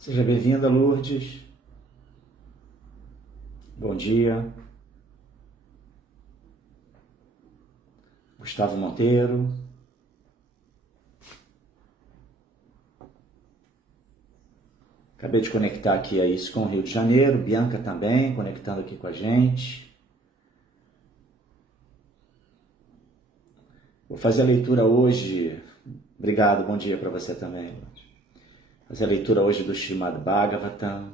Seja bem-vinda, Lourdes. Bom dia. Gustavo Monteiro. Acabei de conectar aqui a isso com o Rio de Janeiro. Bianca também, conectando aqui com a gente. Vou fazer a leitura hoje. Obrigado, bom dia para você também. Fazer a leitura hoje do Srimad Bhagavatam,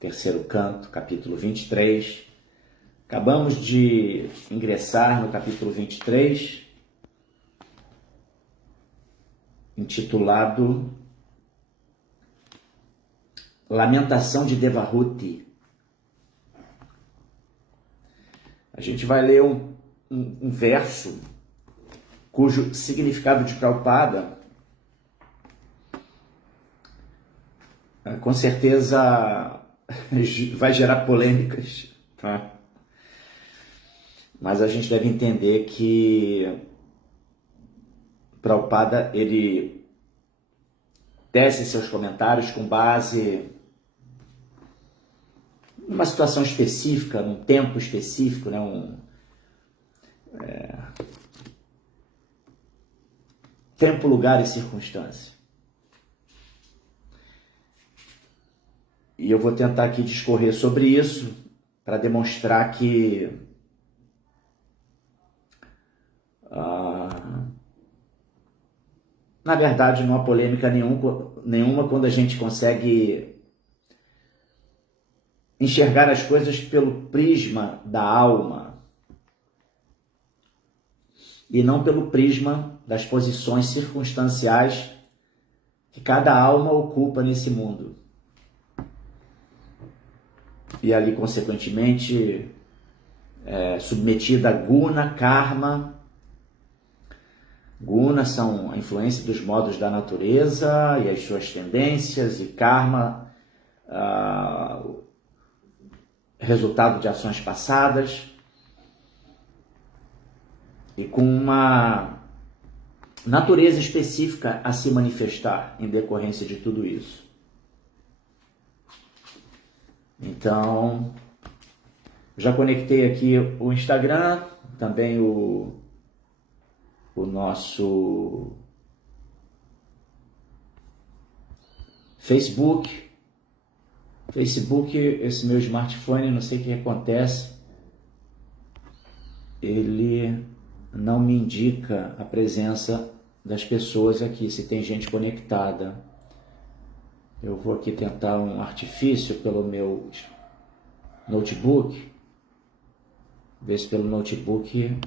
terceiro canto, capítulo 23. Acabamos de ingressar no capítulo 23, intitulado Lamentação de Devahuti. A gente vai ler um verso cujo significado de Prabhupada com certeza vai gerar polêmicas, tá? Mas a gente deve entender que Prabhupada, ele tece seus comentários com base numa situação específica, num tempo específico, né? Tempo, lugar e circunstância. E eu vou tentar aqui discorrer sobre isso para demonstrar que na verdade não há polêmica nenhuma quando a gente consegue enxergar as coisas pelo prisma da alma e não pelo prisma das posições circunstanciais que cada alma ocupa nesse mundo. E ali, consequentemente, submetida a guna, karma. Guna são a influência dos modos da natureza e as suas tendências, e karma, resultado de ações passadas, e com uma natureza específica a se manifestar em decorrência de tudo isso. Então, já conectei aqui o Instagram, também o nosso Facebook. Esse meu smartphone, não sei o que acontece, ele não me indica a presença das pessoas aqui, se tem gente conectada. Eu vou aqui tentar um artifício pelo meu notebook, ver se pelo notebook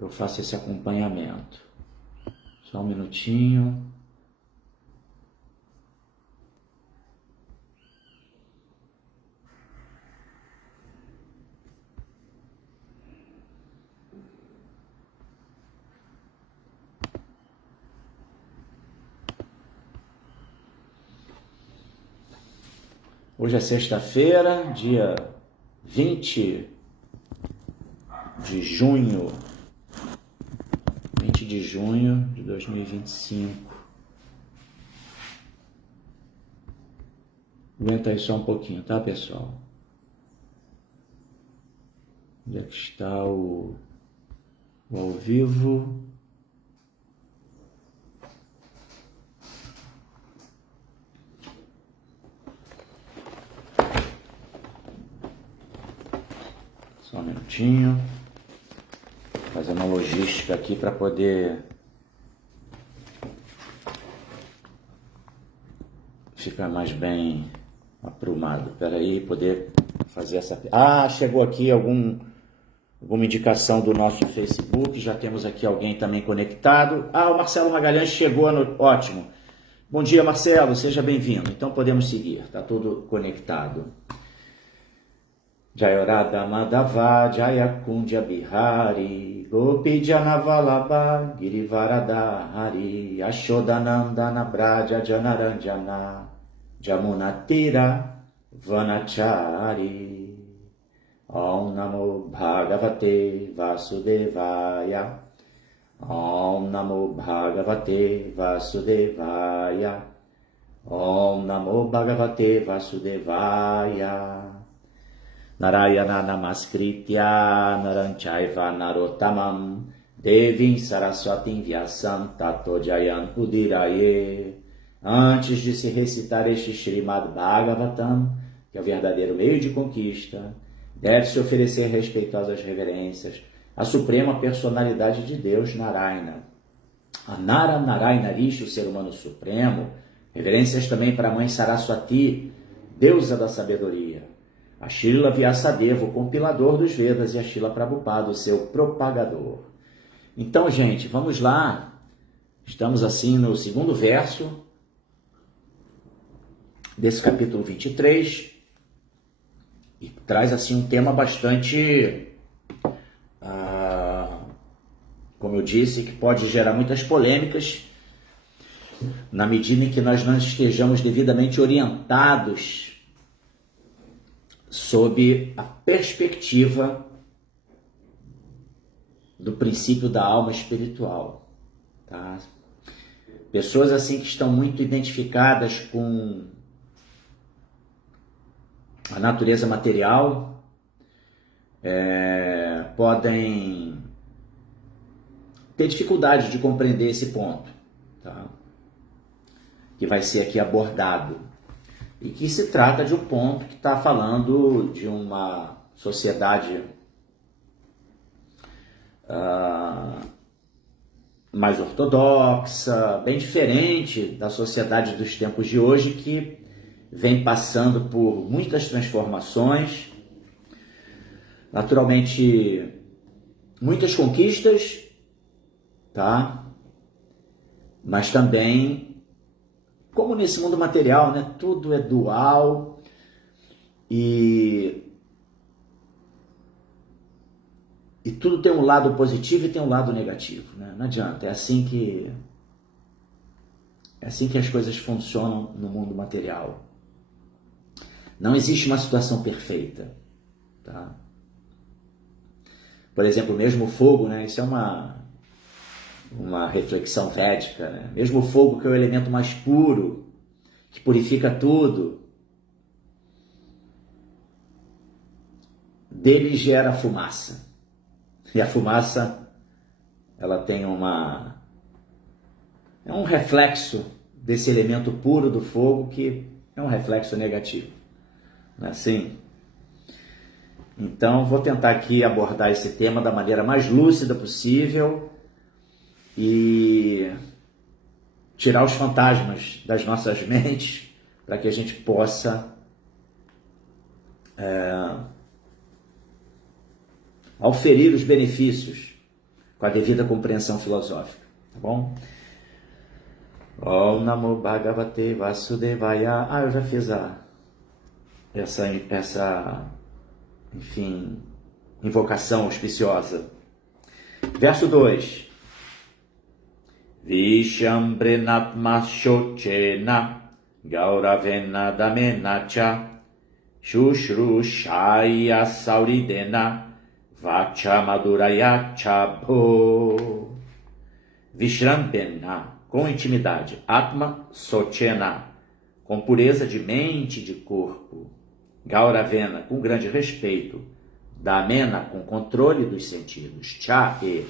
eu faço esse acompanhamento. Só um minutinho. Hoje é sexta-feira, dia 20 de junho de 2025. Aguenta aí só um pouquinho, tá, pessoal? Onde é que está o ao vivo? Só um minutinho. Fazer uma logística aqui para poder ficar mais bem aprumado. Espera aí, poder fazer essa... chegou aqui alguma indicação do nosso Facebook. Já temos aqui alguém também conectado. O Marcelo Magalhães chegou. Ótimo. Bom dia, Marcelo. Seja bem-vindo. Então podemos seguir. Está tudo conectado. Jayorada Madhava, Jayakundya Bihari, Gopi Janavalabha, Girivarada Hari, Ashodanandana Braja Janaranjana, Jamunatira Vanachari. Om Namo Bhagavate Vasudevaya. Om Namo Bhagavate Vasudevaya. Om Namo Bhagavate Vasudevaya. Narayana Namaskritya Naranchaiva Narottamam Devim Saraswatim Vyasam Tato Jayan Udiraye. Antes de se recitar este Srimad Bhagavatam, que é o verdadeiro meio de conquista, deve-se oferecer respeitosas reverências à suprema personalidade de Deus, Narayana. A Nara Narayana Rishi, o ser humano supremo. Reverências também para a mãe Saraswati, deusa da sabedoria. A Srila Vyasadeva, o compilador dos Vedas, e a Srila Prabhupada, o seu propagador. Então, gente, vamos lá. Estamos assim no segundo verso desse capítulo 23, e traz assim um tema bastante, como eu disse, que pode gerar muitas polêmicas, na medida em que nós não estejamos devidamente orientados sob a perspectiva do princípio da alma espiritual, tá? Pessoas assim que estão muito identificadas com a natureza material podem ter dificuldade de compreender esse ponto, tá? Que vai ser aqui abordado, e que se trata de um ponto que está falando de uma sociedade mais ortodoxa, bem diferente da sociedade dos tempos de hoje, que vem passando por muitas transformações, naturalmente muitas conquistas, tá? Mas também, como nesse mundo material, né, tudo é dual e tudo tem um lado positivo e tem um lado negativo, né? Não adianta, é assim que as coisas funcionam no mundo material. Não existe uma situação perfeita, tá? Por exemplo, mesmo o fogo, né? Isso é uma reflexão védica, né? Mesmo o fogo, que é o elemento mais puro, que purifica tudo, dele gera fumaça. E a fumaça, ela tem é um reflexo desse elemento puro do fogo, que é um reflexo negativo. Não é assim? Então, vou tentar aqui abordar esse tema da maneira mais lúcida possível e tirar os fantasmas das nossas mentes, para que a gente possa auferir os benefícios com a devida compreensão filosófica, tá bom? Om Namo Bhagavate Vasudevaya. Eu já fiz essa invocação auspiciosa. Verso 2. Vishambrenatma shochena Gauravena Damenacha Shushrushaya Sauridena Vacha Maduraya Chabho. Vishrambena, com intimidade. Atma Sochena, com pureza de mente e de corpo. Gauravena, com grande respeito. Damena, com controle dos sentidos. Cha e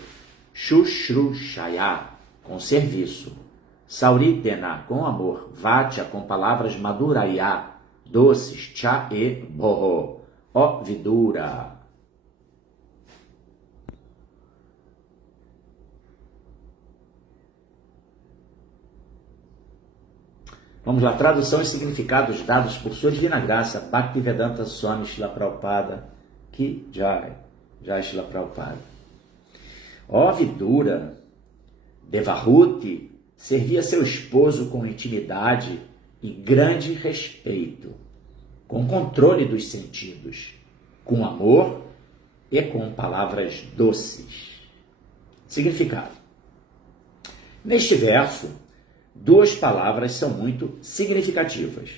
Shushrushaya, com serviço. Sauritena, com amor. Vacha, com palavras maduraya, doces. Cha e Boho, ó vidura. Vamos lá, tradução e significados dados por sua divina graça, Bhaktivedanta Swami Srila Prabhupada, que Jai Srila Prabhupada. Ó Vidura, Devahuti servia seu esposo com intimidade e grande respeito, com controle dos sentidos, com amor e com palavras doces. Significado. Neste verso, duas palavras são muito significativas.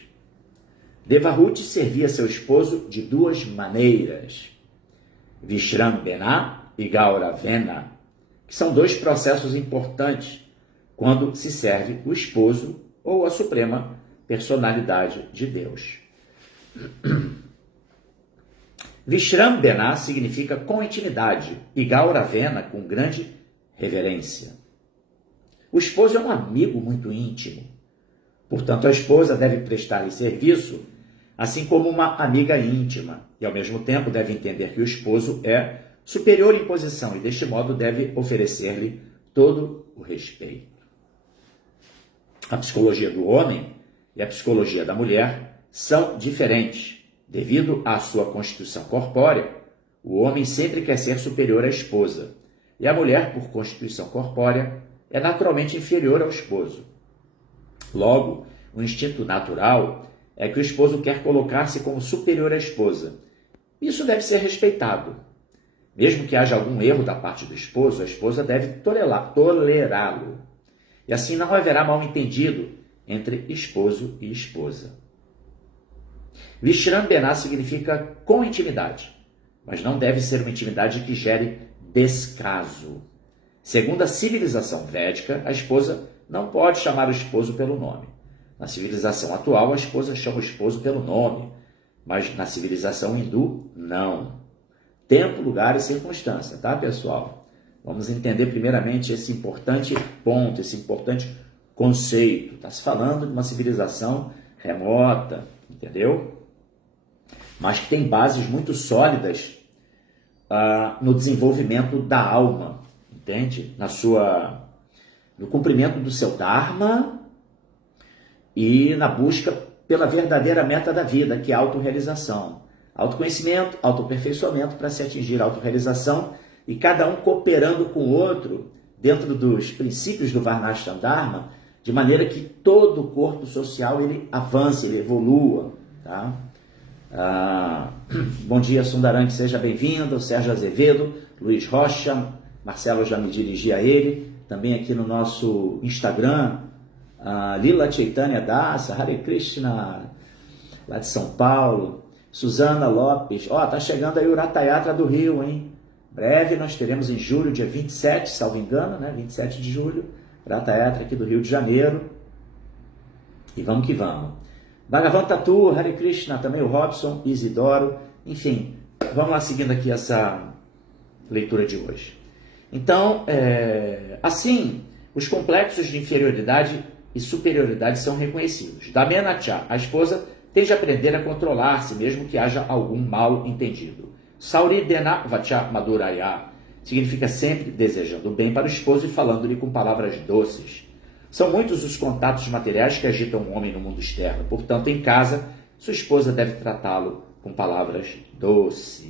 Devahuti servia seu esposo de duas maneiras. Vishrambena e Gauravena, que são dois processos importantes quando se serve o esposo ou a suprema personalidade de Deus. Vishrambhena significa com intimidade e Gauravena com grande reverência. O esposo é um amigo muito íntimo. Portanto, a esposa deve prestar-lhe serviço, assim como uma amiga íntima, e ao mesmo tempo deve entender que o esposo é superior em posição e deste modo deve oferecer-lhe todo o respeito. A psicologia do homem e a psicologia da mulher são diferentes. Devido à sua constituição corpórea, o homem sempre quer ser superior à esposa, e a mulher, por constituição corpórea, é naturalmente inferior ao esposo. Logo, o instinto natural é que o esposo quer colocar-se como superior à esposa. Isso deve ser respeitado. Mesmo que haja algum erro da parte do esposo, a esposa deve tolerá-lo. E assim não haverá mal-entendido entre esposo e esposa. Vishrambhena significa com intimidade, mas não deve ser uma intimidade que gere descaso. Segundo a civilização védica, a esposa não pode chamar o esposo pelo nome. Na civilização atual, a esposa chama o esposo pelo nome, mas na civilização hindu, não. Tempo, lugar e circunstância, tá, pessoal? Vamos entender primeiramente esse importante ponto, esse importante conceito. Está se falando de uma civilização remota, entendeu? Mas que tem bases muito sólidas no desenvolvimento da alma, entende? No cumprimento do seu Dharma e na busca pela verdadeira meta da vida, que é a autorrealização. Autoconhecimento, autoaperfeiçoamento para se atingir a autorrealização e cada um cooperando com o outro dentro dos princípios do Varnashram Dharma, de maneira que todo o corpo social ele avance, ele evolua, tá? Bom dia, Sundarante, seja bem-vindo. Sérgio Azevedo, Luiz Rocha, Marcelo, já me dirigi a ele, também aqui no nosso Instagram, Lila Chaitanya Dasa, Hare Krishna, lá de São Paulo, Suzana Lopes, tá chegando aí o Ratha Yatra do Rio, hein? Breve nós teremos em julho, dia 27, salvo engano, né? 27 de julho, Ratha Yatra aqui do Rio de Janeiro, e vamos que vamos. Bhagavan Tatu, Hare Krishna, também o Robson, Isidoro, enfim, vamos lá seguindo aqui essa leitura de hoje. Então, assim, os complexos de inferioridade e superioridade são reconhecidos. Damenacha, a esposa, tem de aprender a controlar-se, mesmo que haja algum mal entendido. Sauridena Vacha Madhuraya, significa sempre desejando o bem para o esposo e falando-lhe com palavras doces. São muitos os contatos materiais que agitam o homem no mundo externo. Portanto, em casa, sua esposa deve tratá-lo com palavras doces.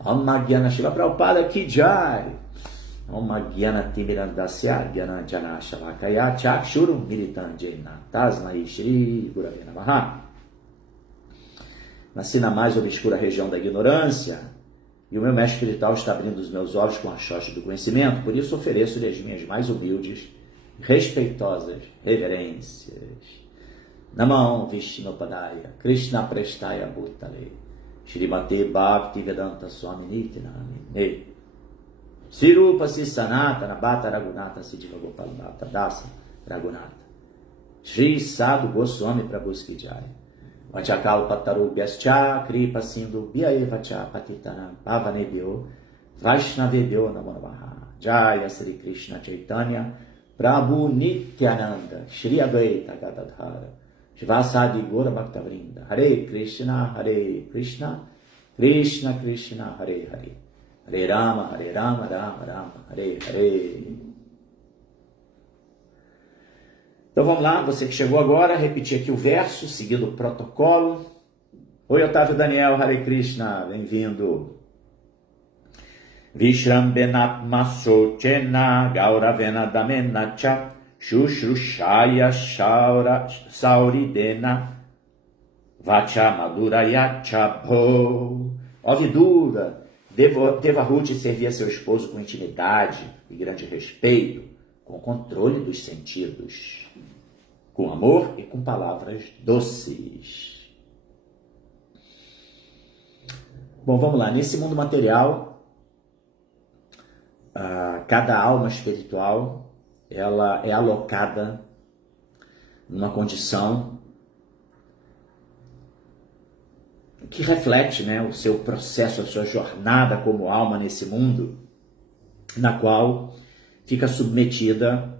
Om Gyana Shiva Prabhupada Ki Jai. Om Gyana Timirandasya Gyana Jana Shavakaya Chakshurum Militan Jaina Tasmai Shri Gurave Namaha. Nasci na mais obscura região da ignorância, e o meu mestre espiritual está abrindo os meus olhos com a choche do conhecimento, por isso ofereço-lhe as minhas mais humildes, respeitosas reverências. Namah Vishnupadaya, Krishna Prestaya Bhutale, Shrimate Bhakti Vedanta Swami Nityanamine, Sirupa Sanatana Bhata Raghunatha Siddhiva Gopalabhata Dasa Raghunatha, Shri Sadhu Goswami Prabhuski Jai. Vachakal Patarubhyascha Kripa Sindhu Bhyayevacha Patitanam Pavanebhyo Vaishnavebhyo Namo Namaha. Jaya Sri Krishna Chaitanya Prabhu Nityananda Shri Advaita Gadadhara Shivasadi Gora Bhaktavrinda. Hare Krishna Krishna Krishna Hare Hare, Hare Rama Rama Rama Hare Hare. Então vamos lá, você que chegou agora, repetir aqui o verso, seguindo o protocolo. Oi, Otávio Daniel, Hare Krishna, bem-vindo. Vishrambhena Masochena Gauravena Damenacha Shushrushaya Sauridena Vacha Madhuraya Chabho. Ó Vidura, Devahuti servia seu esposo com intimidade e grande respeito, com controle dos sentidos, com amor e com palavras doces. Bom, vamos lá. Nesse mundo material, cada alma espiritual ela é alocada numa condição que reflete, né, o seu processo, a sua jornada como alma nesse mundo, na qual fica submetida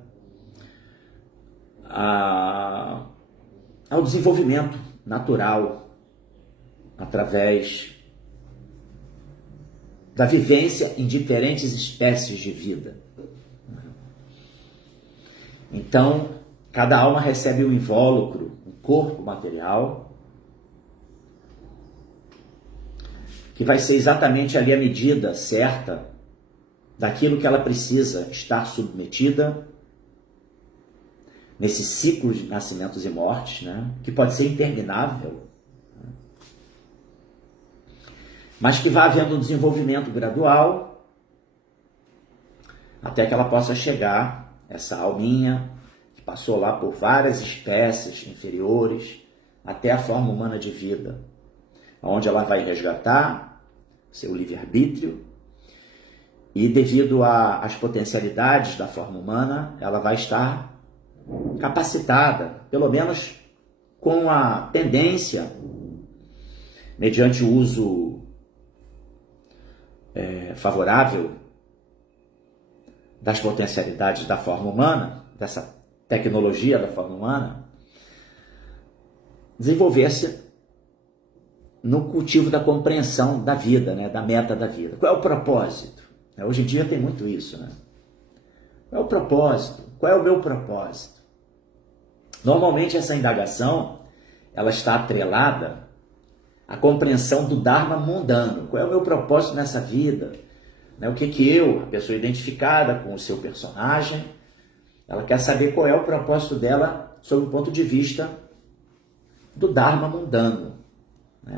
ao desenvolvimento natural através da vivência em diferentes espécies de vida. Então, cada alma recebe um invólucro, um corpo material, que vai ser exatamente ali a medida certa daquilo que ela precisa estar submetida nesse ciclo de nascimentos e mortes, né? Que pode ser interminável, mas que vai havendo um desenvolvimento gradual até que ela possa chegar, essa alminha que passou lá por várias espécies inferiores, até a forma humana de vida, onde ela vai resgatar seu livre-arbítrio e, devido às potencialidades da forma humana, ela vai estar capacitada, pelo menos com a tendência, mediante o uso favorável das potencialidades da forma humana, dessa tecnologia da forma humana, desenvolver-se no cultivo da compreensão da vida, né, da meta da vida. Qual é o propósito? Hoje em dia tem muito isso, né? Qual é o propósito? Qual é o meu propósito? Normalmente essa indagação, ela está atrelada à compreensão do Dharma mundano. Qual é o meu propósito nessa vida? O que eu, a pessoa identificada com o seu personagem, ela quer saber qual é o propósito dela sob o ponto de vista do Dharma mundano.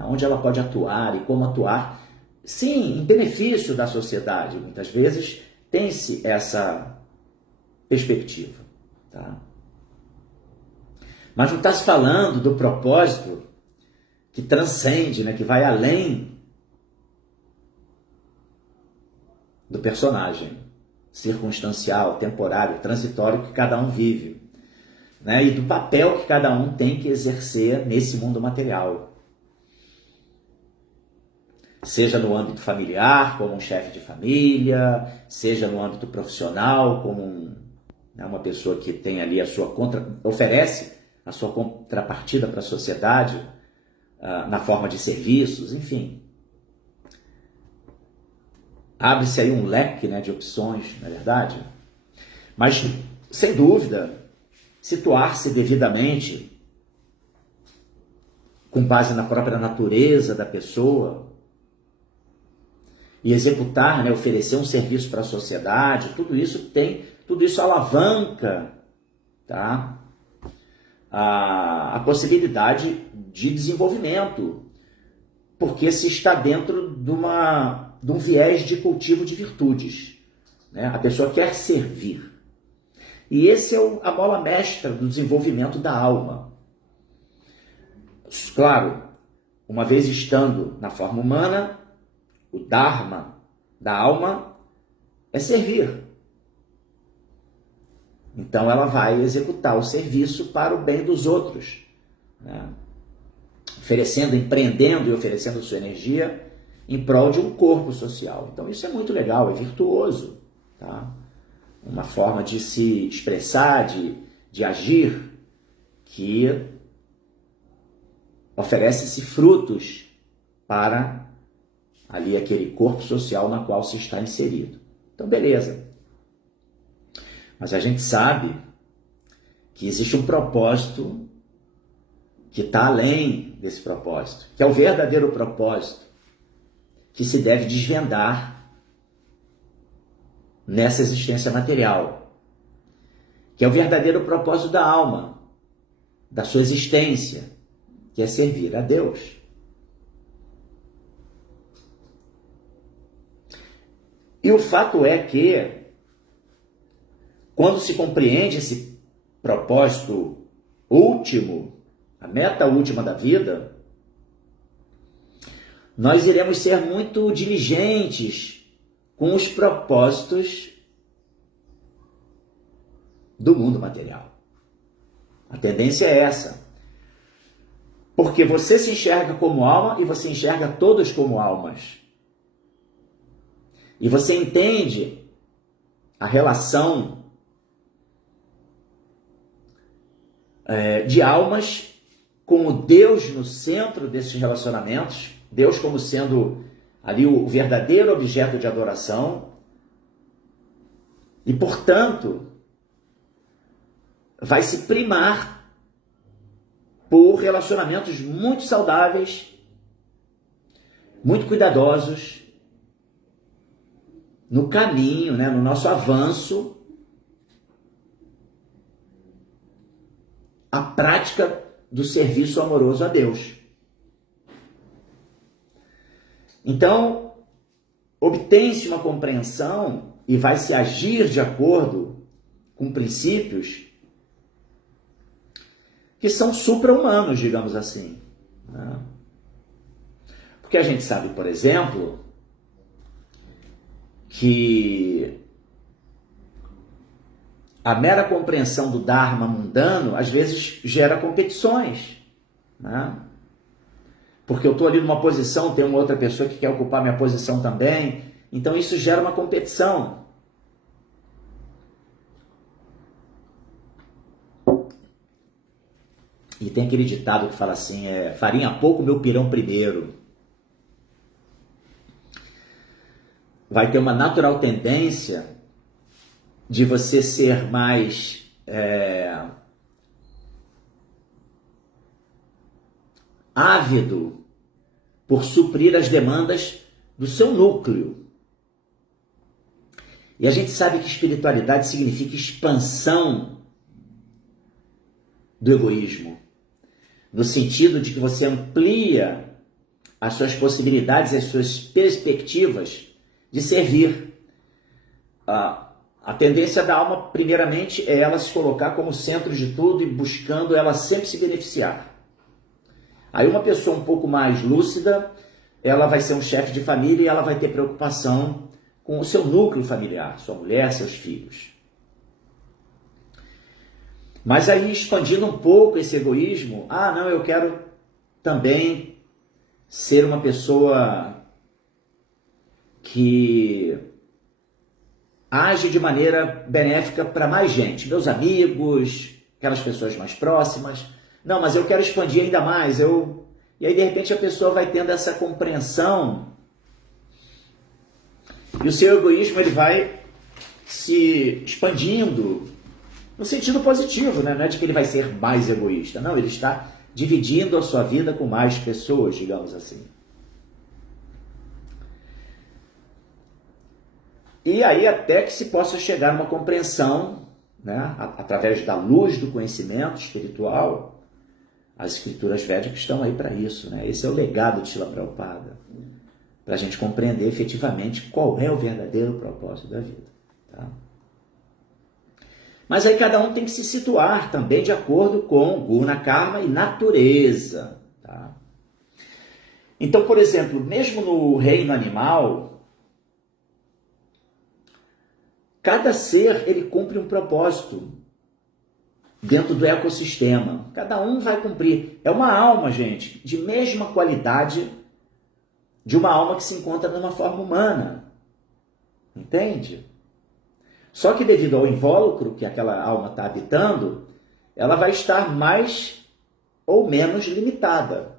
Onde ela pode atuar e como atuar, sim, em benefício da sociedade. Muitas vezes tem-se essa perspectiva, tá? Mas não está se falando do propósito que transcende, né, que vai além do personagem circunstancial, temporário, transitório que cada um vive, né, e do papel que cada um tem que exercer nesse mundo material. Seja no âmbito familiar, como um chefe de família, seja no âmbito profissional, como uma pessoa que tem ali oferece a sua contrapartida para a sociedade, na forma de serviços, enfim. Abre-se aí um leque, né, de opções, na é verdade. Mas, sem dúvida, situar-se devidamente, com base na própria natureza da pessoa, e executar, né, oferecer um serviço para a sociedade, tudo isso alavanca, tá, a possibilidade de desenvolvimento, porque se está dentro de um viés de cultivo de virtudes, né? A pessoa quer servir. E esse é a mola mestra do desenvolvimento da alma. Claro, uma vez estando na forma humana, o Dharma da alma é servir. Então ela vai executar o serviço para o bem dos outros, né? Oferecendo, empreendendo e oferecendo sua energia em prol de um corpo social. Então isso é muito legal, é virtuoso, tá? Uma forma de se expressar, de agir, que oferece-se frutos para ali aquele corpo social na qual se está inserido. Então, beleza. Mas a gente sabe que existe um propósito que está além desse propósito, que é o verdadeiro propósito que se deve desvendar nessa existência material, que é o verdadeiro propósito da alma, da sua existência, que é servir a Deus. E o fato é que, quando se compreende esse propósito último, a meta última da vida, nós iremos ser muito diligentes com os propósitos do mundo material. A tendência é essa. Porque você se enxerga como alma e você enxerga todos como almas. E você entende a relação de almas com o Deus no centro desses relacionamentos, Deus como sendo ali o verdadeiro objeto de adoração, e, portanto, vai se primar por relacionamentos muito saudáveis, muito cuidadosos, no caminho, né, no nosso avanço, a prática do serviço amoroso a Deus. Então, obtém-se uma compreensão e vai se agir de acordo com princípios que são supra-humanos, digamos assim, né? Porque a gente sabe, por exemplo, que a mera compreensão do Dharma mundano, às vezes, gera competições, né? Porque eu estou ali numa posição, tem uma outra pessoa que quer ocupar minha posição também, então isso gera uma competição. E tem aquele ditado que fala assim, farinha pouco, meu pirão primeiro. Vai ter uma natural tendência de você ser mais ávido por suprir as demandas do seu núcleo. E a gente sabe que espiritualidade significa expansão do egoísmo, no sentido de que você amplia as suas possibilidades, as suas perspectivas de servir. A tendência da alma, primeiramente, é ela se colocar como centro de tudo e buscando ela sempre se beneficiar. Aí uma pessoa um pouco mais lúcida, ela vai ser um chefe de família e ela vai ter preocupação com o seu núcleo familiar, sua mulher, seus filhos. Mas aí, expandindo um pouco esse egoísmo, não, eu quero também ser uma pessoa que age de maneira benéfica para mais gente, meus amigos, aquelas pessoas mais próximas. Não, mas eu quero expandir ainda mais. E aí, de repente, a pessoa vai tendo essa compreensão e o seu egoísmo ele vai se expandindo no sentido positivo, né? Não é de que ele vai ser mais egoísta. Não, ele está dividindo a sua vida com mais pessoas, digamos assim. E aí até que se possa chegar a uma compreensão, né? Através da luz do conhecimento espiritual. As escrituras védicas estão aí para isso, né? Esse é o legado de Srila Prabhupada, para a gente compreender efetivamente qual é o verdadeiro propósito da vida, tá? Mas aí cada um tem que se situar também de acordo com guna, karma e natureza, tá? Então, por exemplo, mesmo no reino animal, cada ser ele cumpre um propósito dentro do ecossistema. Cada um vai cumprir. É uma alma, gente, de mesma qualidade de uma alma que se encontra numa forma humana. Entende? Só que devido ao invólucro que aquela alma está habitando, ela vai estar mais ou menos limitada.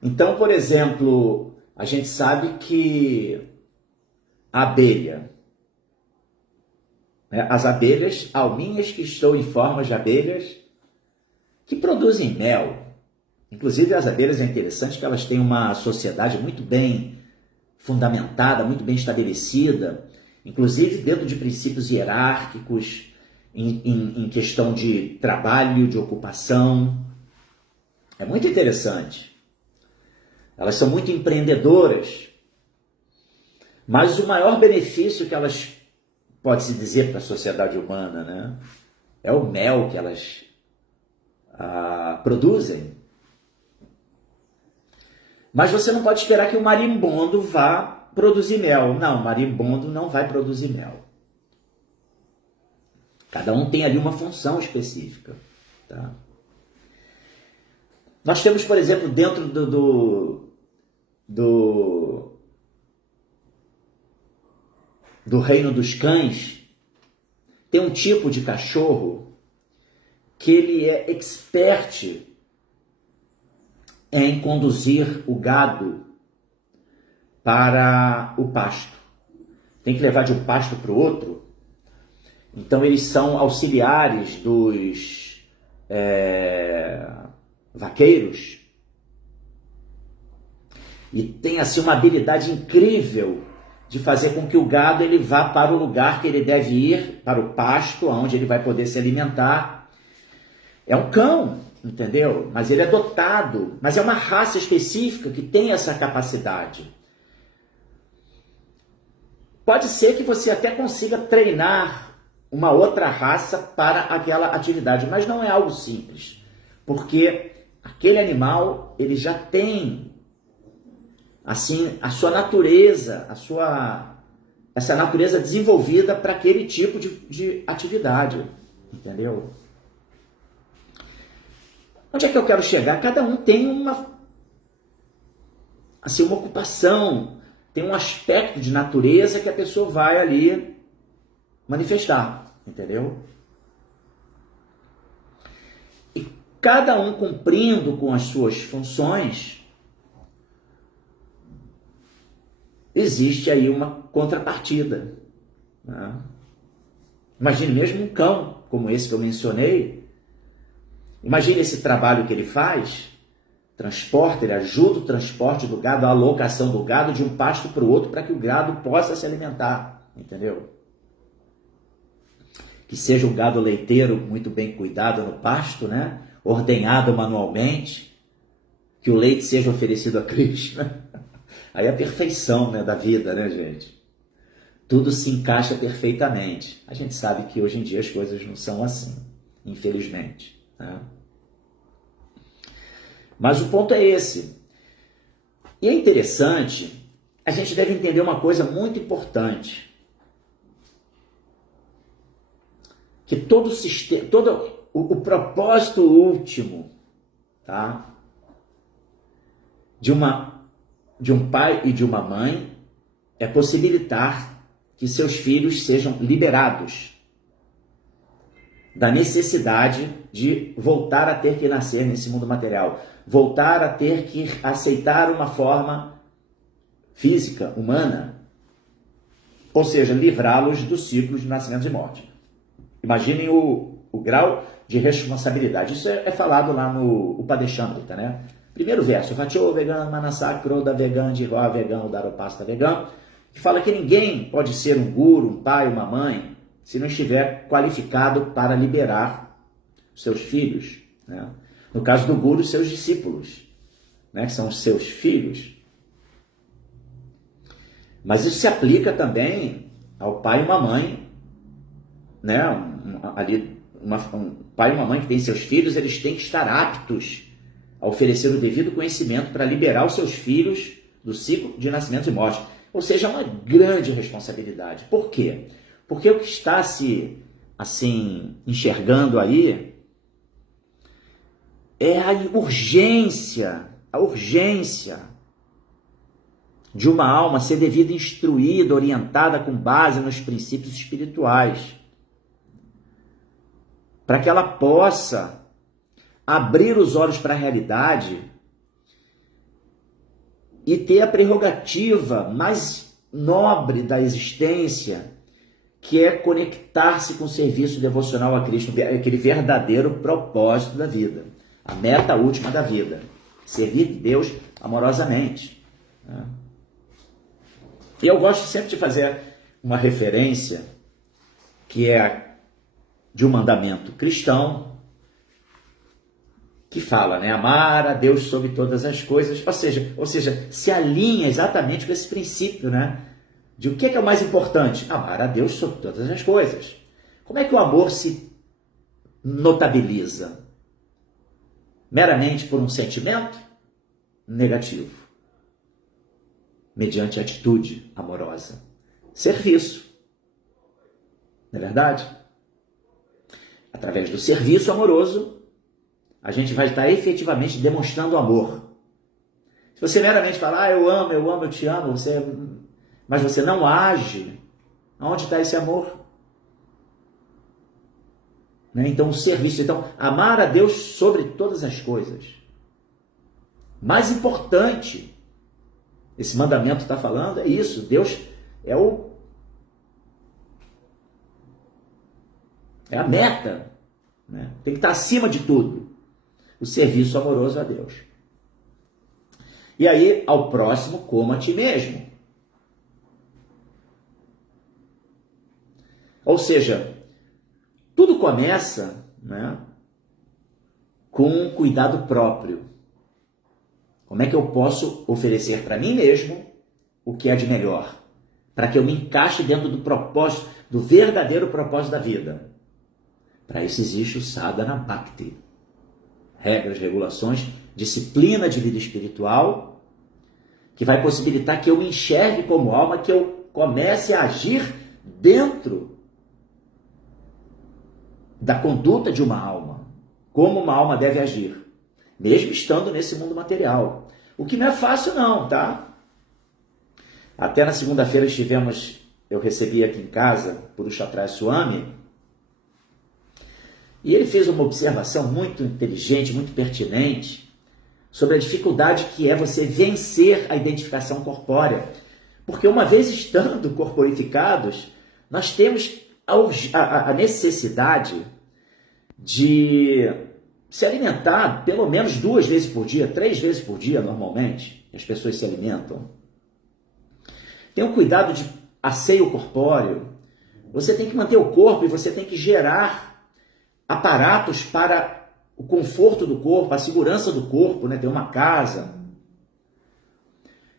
Então, por exemplo, a gente sabe que a abelha, as abelhas, alminhas que estão em formas de abelhas, que produzem mel. Inclusive, as abelhas é interessante que elas têm uma sociedade muito bem fundamentada, muito bem estabelecida, inclusive dentro de princípios hierárquicos, em questão de trabalho, de ocupação. É muito interessante. Elas são muito empreendedoras, mas o maior benefício que elas, pode-se dizer, para a sociedade humana, né, é o mel que elas produzem. Mas você não pode esperar que o marimbondo vá produzir mel. Não, o marimbondo não vai produzir mel. Cada um tem ali uma função específica. Tá? Nós temos, por exemplo, dentro do reino dos cães, tem um tipo de cachorro que ele é expert em conduzir o gado para o pasto. Tem que levar de um pasto para o outro. Então eles são auxiliares dos vaqueiros e tem assim uma habilidade incrível de fazer com que o gado ele vá para o lugar que ele deve ir, para o pasto, onde ele vai poder se alimentar. É um cão, entendeu? Mas ele é dotado, mas é uma raça específica que tem essa capacidade. Pode ser que você até consiga treinar uma outra raça para aquela atividade, mas não é algo simples, porque aquele animal ele já tem assim a sua natureza, essa natureza desenvolvida para aquele tipo de atividade, entendeu? Onde é que eu quero chegar? Cada um tem uma ocupação, tem um aspecto de natureza que a pessoa vai ali manifestar, entendeu? E cada um cumprindo com as suas funções, existe aí uma contrapartida. Né? Imagine mesmo um cão, como esse que eu mencionei. Imagine esse trabalho que ele faz, transporta, ele ajuda o transporte do gado, a alocação do gado de um pasto para o outro, para que o gado possa se alimentar, entendeu? Que seja um gado leiteiro muito bem cuidado no pasto, né? Ordenhado manualmente, que o leite seja oferecido a Krishna. Aí é a perfeição, né, da vida, né, gente? Tudo se encaixa perfeitamente. A gente sabe que hoje em dia as coisas não são assim, infelizmente. Né? Mas o ponto é esse. E é interessante, a gente deve entender uma coisa muito importante. Que todo sistema, o propósito último, tá? De um pai e de uma mãe é possibilitar que seus filhos sejam liberados da necessidade de voltar a ter que nascer nesse mundo material, voltar a ter que aceitar uma forma física, humana, ou seja, livrá-los do ciclo de nascimento e morte. Imaginem o grau de responsabilidade. Isso é falado lá no Upadeshamrita, né? Primeiro verso, Vacho vegan manasak kroda vegan jirva vegan udaropasta vegan, que fala que ninguém pode ser um guru, um pai, uma mãe, se não estiver qualificado para liberar seus filhos. Né? No caso do guru, seus discípulos, né? Que são os seus filhos. Mas isso se aplica também ao pai e uma mãe, né? Um pai e uma mãe que têm seus filhos, eles têm que estar aptos a oferecer o devido conhecimento para liberar os seus filhos do ciclo de nascimento e morte. Ou seja, é uma grande responsabilidade. Por quê? Porque o que está se enxergando aí é a urgência de uma alma ser devida instruída, orientada com base nos princípios espirituais, para que ela possa abrir os olhos para a realidade e ter a prerrogativa mais nobre da existência, que é conectar-se com o serviço devocional a Cristo, aquele verdadeiro propósito da vida, a meta última da vida, servir Deus amorosamente. E eu gosto sempre de fazer uma referência que é de um mandamento cristão, que fala, né? Amar a Deus sobre todas as coisas, ou seja, se alinha exatamente com esse princípio, né? De o que é o mais importante? Amar a Deus sobre todas as coisas. Como é que o amor se notabiliza? Meramente por um sentimento negativo, mediante atitude amorosa. Serviço. Não é verdade? através do serviço amoroso, a gente vai estar efetivamente demonstrando amor. Se você meramente falar, eu amo, eu te amo, mas você não age, aonde está esse amor? Né? Então, o serviço. Então, amar a Deus sobre todas as coisas. Mais importante, esse mandamento está falando, é isso. Deus é a meta. Né? Tem que estar acima de tudo. O serviço amoroso a Deus. E aí, ao próximo, como a ti mesmo. Ou seja, tudo começa, né, com um cuidado próprio. Como é que eu posso oferecer para mim mesmo o que é de melhor? Para que eu me encaixe dentro do propósito, do verdadeiro propósito da vida. Para isso existe o Sadhana Bhakti. Regras, regulações, disciplina de vida espiritual, que vai possibilitar que eu me enxergue como alma, que eu comece a agir dentro da conduta de uma alma, como uma alma deve agir, mesmo estando nesse mundo material. O que não é fácil não, tá? Até na segunda-feira eu recebi aqui em casa Purushottama Swami, e ele fez uma observação muito inteligente, muito pertinente, sobre a dificuldade que é você vencer a identificação corpórea. Porque uma vez estando corporificados, nós temos a necessidade de se alimentar pelo menos 2 vezes por dia, 3 vezes por dia normalmente, as pessoas se alimentam. Tenha um cuidado de asseio corpóreo. Você tem que manter o corpo e você tem que gerar aparatos para o conforto do corpo, a segurança do corpo, né? Ter uma casa.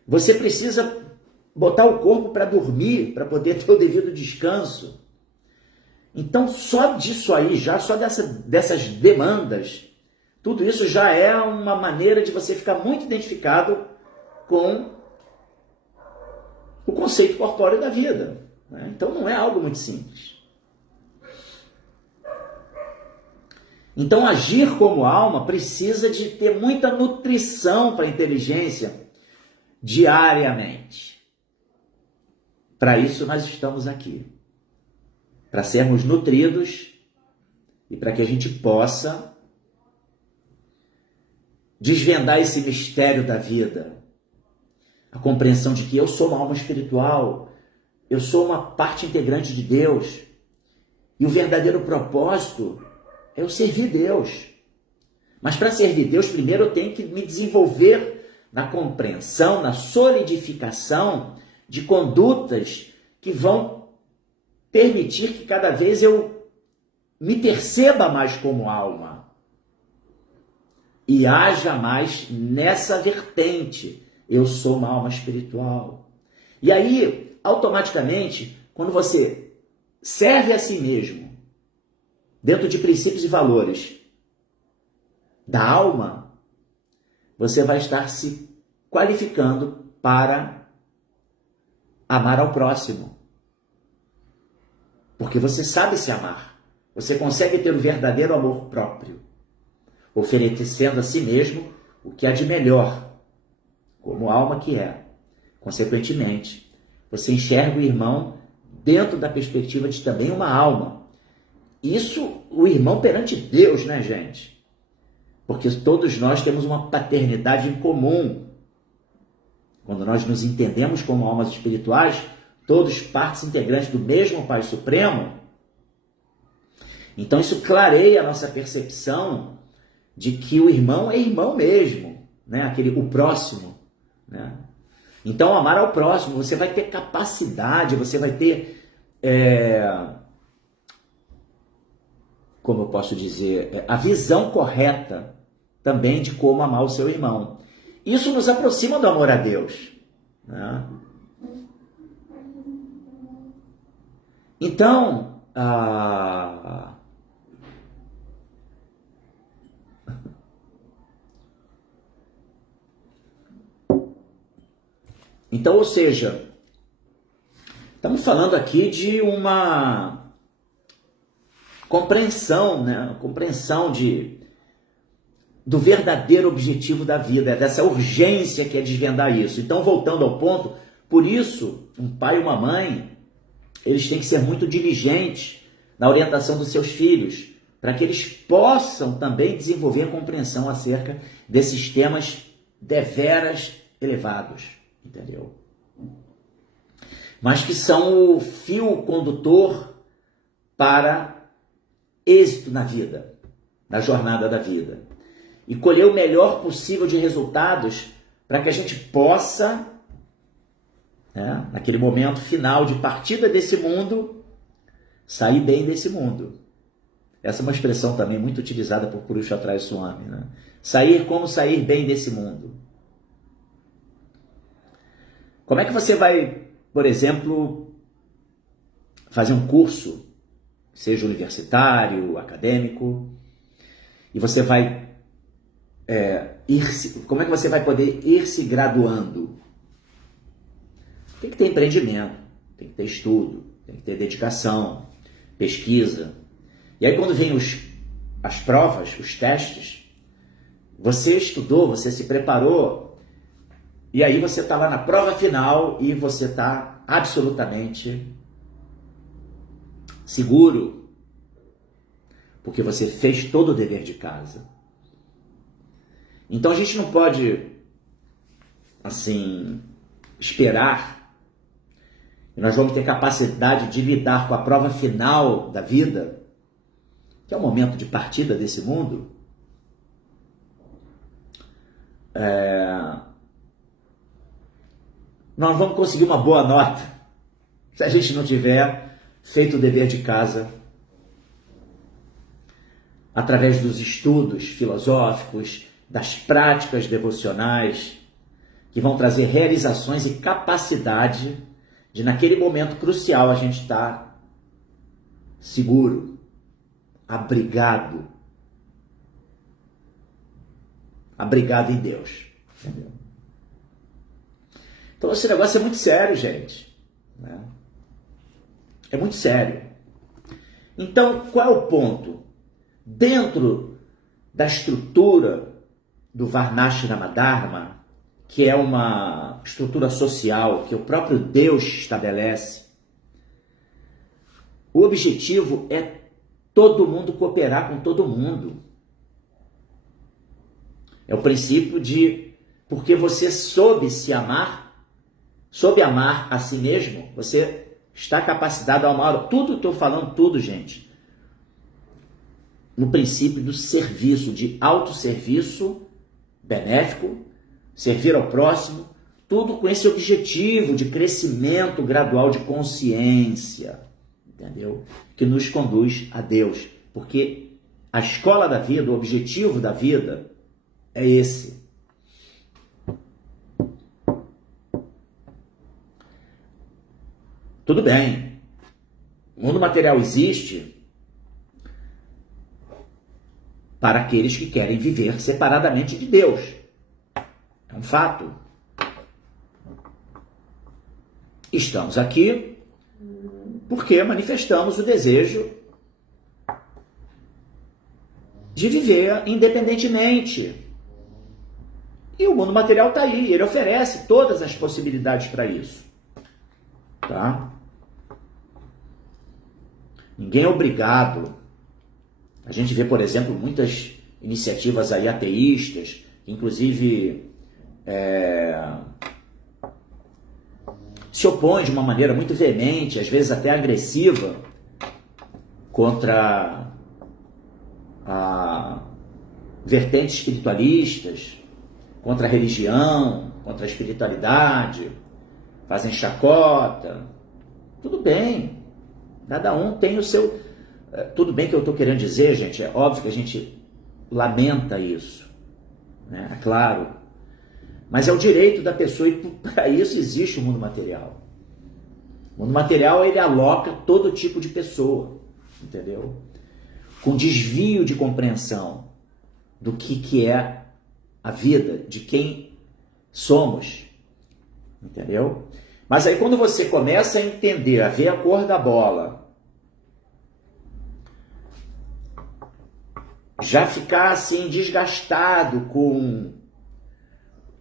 Você precisa botar o corpo para dormir, para poder ter o devido descanso. Então, só disso aí, só dessas demandas, tudo isso já é uma maneira de você ficar muito identificado com o conceito corpóreo da vida. Né? Então, não é algo muito simples. Então, agir como alma precisa de ter muita nutrição para a inteligência diariamente. Para isso, nós estamos aqui. Para sermos nutridos e para que a gente possa desvendar esse mistério da vida. A compreensão de que eu sou uma alma espiritual, eu sou uma parte integrante de Deus. E o verdadeiro propósito é eu servir Deus. Mas para servir Deus, primeiro eu tenho que me desenvolver na compreensão, na solidificação de condutas que vão permitir que cada vez eu me perceba mais como alma e haja mais nessa vertente. Eu sou uma alma espiritual. E aí, automaticamente, quando você serve a si mesmo, dentro de princípios e valores da alma, você vai estar se qualificando para amar ao próximo. Porque você sabe se amar. Você consegue ter o verdadeiro amor próprio, oferecendo a si mesmo o que há de melhor, como alma que é. Consequentemente, você enxerga o irmão dentro da perspectiva de também uma alma. Isso, o irmão perante Deus, né, gente? Porque todos nós temos uma paternidade em comum. Quando nós nos entendemos como almas espirituais, todos partes integrantes do mesmo Pai Supremo, então isso clareia a nossa percepção de que o irmão é irmão mesmo, né? O próximo, né? Então, amar ao próximo, você vai ter capacidade, você vai ter, como eu posso dizer, a visão correta também de como amar o seu irmão. Isso nos aproxima do amor a Deus, né? Então, ou seja, estamos falando aqui de uma compreensão, né? Compreensão do verdadeiro objetivo da vida, dessa urgência que é desvendar isso. Então, voltando ao ponto, por isso, um pai e uma mãe, eles têm que ser muito diligentes na orientação dos seus filhos, para que eles possam também desenvolver compreensão acerca desses temas deveras elevados, entendeu? Mas que são o fio condutor para êxito na vida, na jornada da vida. E colher o melhor possível de resultados para que a gente possa, né, naquele momento final de partida desse mundo, sair bem desse mundo. Essa é uma expressão também muito utilizada por Purushottam Swami, né? Sair como sair bem desse mundo. Como é que você vai, por exemplo, fazer um curso, seja universitário, acadêmico, e você vai como é que você vai poder ir se graduando? Tem que ter empreendimento, tem que ter estudo, tem que ter dedicação, pesquisa. E aí quando vem as provas, os testes, você estudou, você se preparou, e aí você está lá na prova final e você está absolutamente seguro, porque você fez todo o dever de casa. Então a gente não pode, assim, esperar que nós vamos ter capacidade de lidar com a prova final da vida, que é o momento de partida desse mundo, nós vamos conseguir uma boa nota se a gente não tiver feito o dever de casa através dos estudos filosóficos, das práticas devocionais, que vão trazer realizações e capacidade de, naquele momento crucial, a gente estar seguro, abrigado em Deus. Entendeu? Então esse negócio é muito sério, gente. Né? É muito sério. Então, qual é o ponto? Dentro da estrutura do Varnashrama Dharma, que é uma estrutura social que o próprio Deus estabelece, o objetivo é todo mundo cooperar com todo mundo. É o princípio de, porque você soube se amar, soube amar a si mesmo, você está capacitado a amar. Tudo, estou falando tudo, gente, no princípio do serviço, de autosserviço benéfico, servir ao próximo, tudo com esse objetivo de crescimento gradual de consciência, entendeu? Que nos conduz a Deus, porque a escola da vida, o objetivo da vida é esse. Tudo bem, o mundo material existe para aqueles que querem viver separadamente de Deus. É um fato. Estamos aqui porque manifestamos o desejo de viver independentemente. E o mundo material está aí, ele oferece todas as possibilidades para isso. Tá? Ninguém é obrigado. A gente vê, por exemplo, muitas iniciativas aí ateístas, inclusive se opõem de uma maneira muito veemente, às vezes até agressiva, contra vertentes espiritualistas, contra a religião, contra a espiritualidade, fazem chacota. Tudo bem, cada um tem o seu... Tudo bem que eu estou querendo dizer, gente, é óbvio que a gente lamenta isso, né? É claro, mas é o direito da pessoa e para isso existe o mundo material. O mundo material, ele aloca todo tipo de pessoa, entendeu? Com desvio de compreensão do que é a vida, de quem somos, entendeu? Mas aí quando você começa a entender, a ver a cor da bola, já ficar assim desgastado com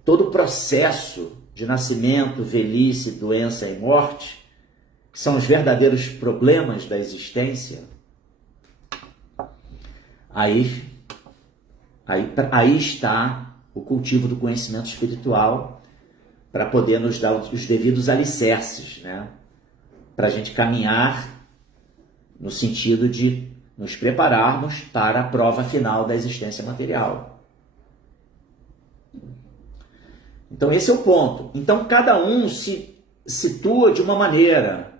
todo o processo de nascimento, velhice, doença e morte, que são os verdadeiros problemas da existência, aí está o cultivo do conhecimento espiritual para poder nos dar os devidos alicerces, né? Para a gente caminhar no sentido de nos prepararmos para a prova final da existência material. Então esse é o ponto. Então cada um se situa de uma maneira.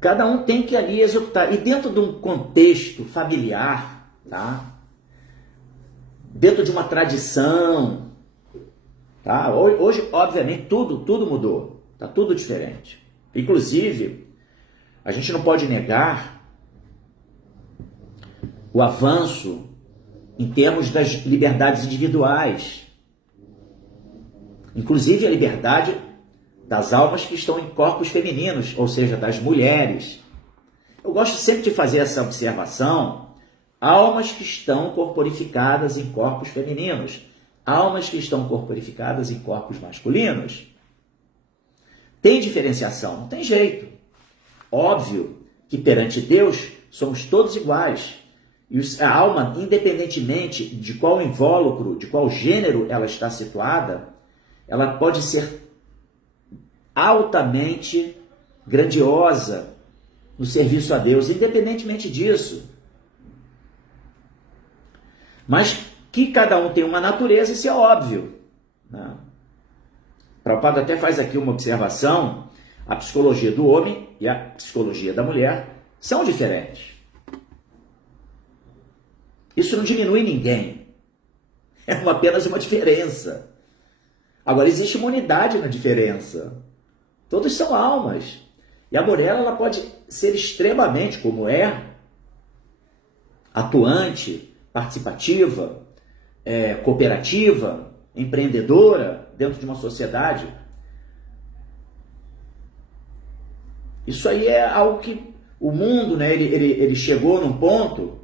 Cada um tem que ali executar. E dentro de um contexto familiar, tá? Dentro de uma tradição, tá? Hoje, obviamente, tudo mudou. Tá tudo diferente. Inclusive, a gente não pode negar o avanço em termos das liberdades individuais. Inclusive a liberdade das almas que estão em corpos femininos, ou seja, das mulheres. Eu gosto sempre de fazer essa observação. Almas que estão corporificadas em corpos femininos. Almas que estão corporificadas em corpos masculinos. Tem diferenciação? Não tem jeito. Óbvio que perante Deus somos todos iguais. E a alma, independentemente de qual invólucro, de qual gênero ela está situada, ela pode ser altamente grandiosa no serviço a Deus, independentemente disso. Mas que cada um tem uma natureza, isso é óbvio, né? Prabhupada até faz aqui uma observação: a psicologia do homem e a psicologia da mulher são diferentes. Isso não diminui ninguém, é apenas uma diferença. Agora, existe uma unidade na diferença. Todos são almas. E a mulher, ela pode ser extremamente, como é, atuante, participativa, cooperativa, empreendedora dentro de uma sociedade. Isso aí é algo que o mundo, né, ele chegou num ponto.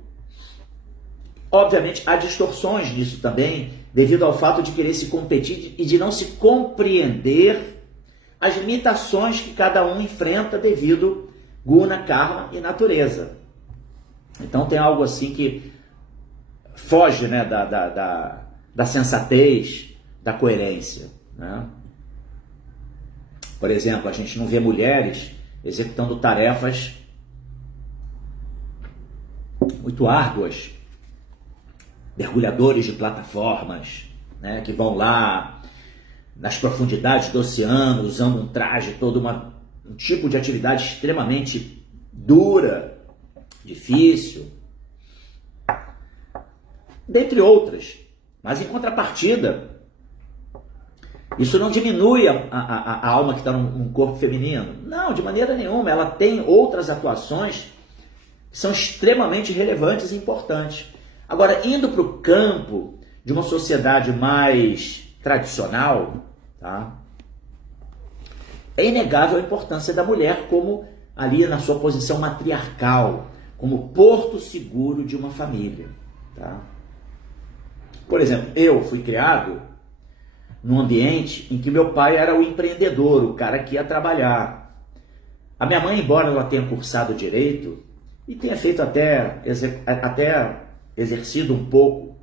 Obviamente, há distorções disso também, devido ao fato de querer se competir e de não se compreender as limitações que cada um enfrenta devido guna, karma e natureza. Então tem algo assim que foge, né, da sensatez, da coerência, né? Por exemplo, a gente não vê mulheres executando tarefas muito árduas, mergulhadores de plataformas, né, que vão lá nas profundidades do oceano, usando um traje, todo um tipo de atividade extremamente dura, difícil, dentre outras. Mas em contrapartida, isso não diminui a alma que está num corpo feminino. Não, de maneira nenhuma. Ela tem outras atuações que são extremamente relevantes e importantes. Agora, indo para o campo de uma sociedade mais tradicional, tá? É inegável a importância da mulher como ali na sua posição matriarcal, como porto seguro de uma família, tá? Por exemplo, eu fui criado num ambiente em que meu pai era o empreendedor, o cara que ia trabalhar. A minha mãe, embora ela tenha cursado direito e tenha feito até exercido um pouco